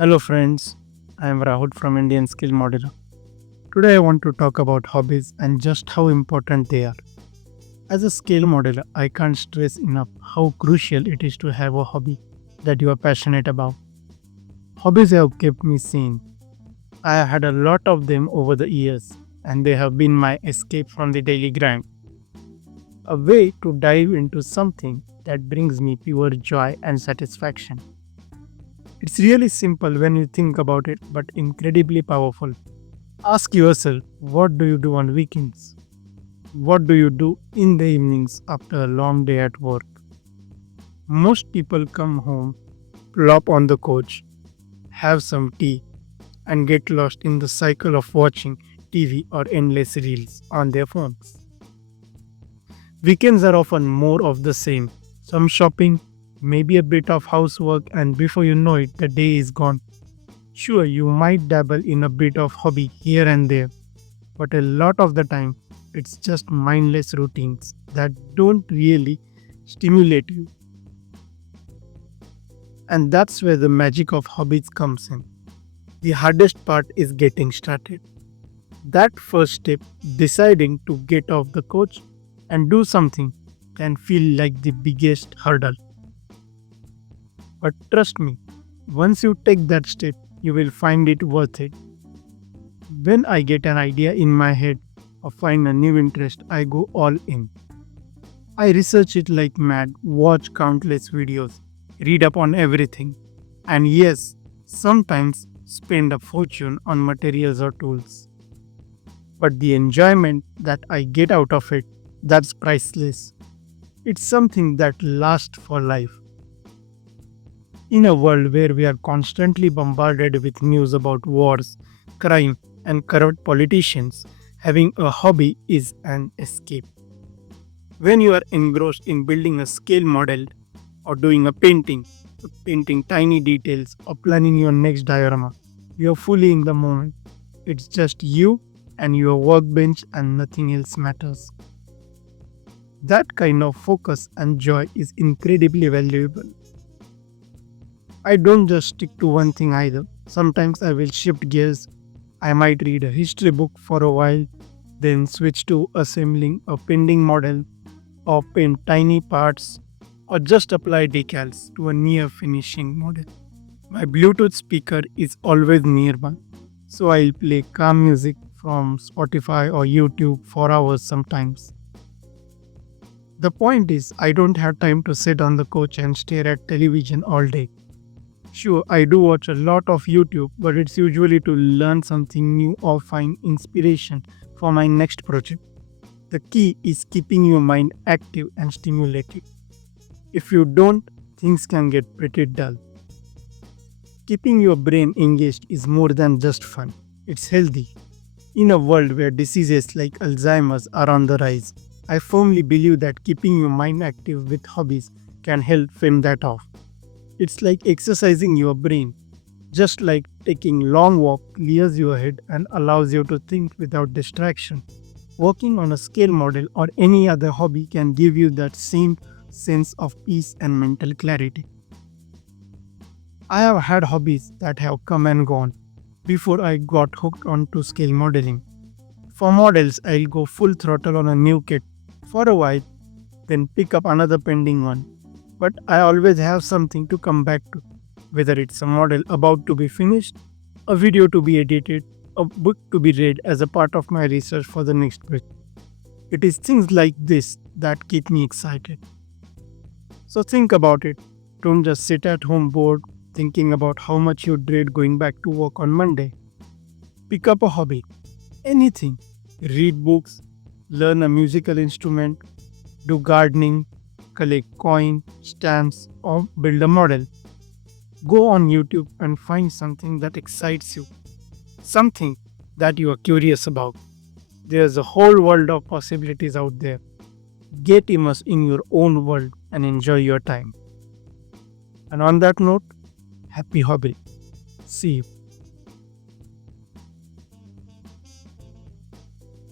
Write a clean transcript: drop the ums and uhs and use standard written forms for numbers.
Hello, friends. I am Rahul from Indian Skill Modeler. Today, I want to talk about hobbies and just how important they are. As a skill modeler, I can't stress enough how crucial it is to have a hobby that you are passionate about. Hobbies have kept me sane. I have had a lot of them over the years, and they have been my escape from the daily grind. A way to dive into something that brings me pure joy and satisfaction. It's really simple when you think about it, but incredibly powerful. Ask yourself, what do you do on weekends? What do you do in the evenings after a long day at work? Most people come home, plop on the couch, have some tea, and get lost in the cycle of watching TV or endless reels on their phones. Weekends are often more of the same. Some shopping, maybe a bit of housework, and before you know it, the day is gone. Sure, you might dabble in a bit of hobby here and there, but a lot of the time it's just mindless routines that don't really stimulate you. And that's where the magic of hobbies comes in. The hardest part is getting started. That first step, deciding to get off the couch and do something, can feel like the biggest hurdle. But trust me, once you take that step, you will find it worth it. When I get an idea in my head or find a new interest, I go all in. I research it like mad, watch countless videos, read up on everything, and yes, sometimes spend a fortune on materials or tools. But the enjoyment that I get out of it, that's priceless. It's something that lasts for life. In a world where we are constantly bombarded with news about wars, crime, and corrupt politicians, having a hobby is an escape. When you are engrossed in building a scale model or doing a painting tiny details or planning your next diorama, you are fully in the moment. It's just you and your workbench and nothing else matters. That kind of focus and joy is incredibly valuable. I don't just stick to one thing either. Sometimes I will shift gears. I might read a history book for a while, then switch to assembling a pending model or paint tiny parts or just apply decals to a near finishing model. My Bluetooth speaker is always nearby, so I'll play calm music from Spotify or YouTube for hours sometimes. The point is, I don't have time to sit on the couch and stare at television all day. Sure, I do watch a lot of YouTube, but it's usually to learn something new or find inspiration for my next project. The key is keeping your mind active and stimulated. If you don't, things can get pretty dull. Keeping your brain engaged is more than just fun, it's healthy. In a world where diseases like Alzheimer's are on the rise, I firmly believe that keeping your mind active with hobbies can help fend that off. It's like exercising your brain, just like taking long walk clears your head and allows you to think without distraction. Working on a scale model or any other hobby can give you that same sense of peace and mental clarity. I have had hobbies that have come and gone before I got hooked onto scale modeling. For models, I'll go full throttle on a new kit for a while, then pick up another pending one. But I always have something to come back to, whether it's a model about to be finished, a video to be edited, a book to be read as a part of my research for the next project. It is things like this that keep me excited. So think about it. Don't just sit at home bored thinking about how much you dread going back to work on Monday. Pick up a hobby, anything. Read books, learn a musical instrument, do gardening, collect coin, stamps, or build a model. Go on YouTube and find something that excites you, something that you are curious about. There's a whole world of possibilities out there. Get immersed in your own world and enjoy your time. And on that note, happy hobby. See you.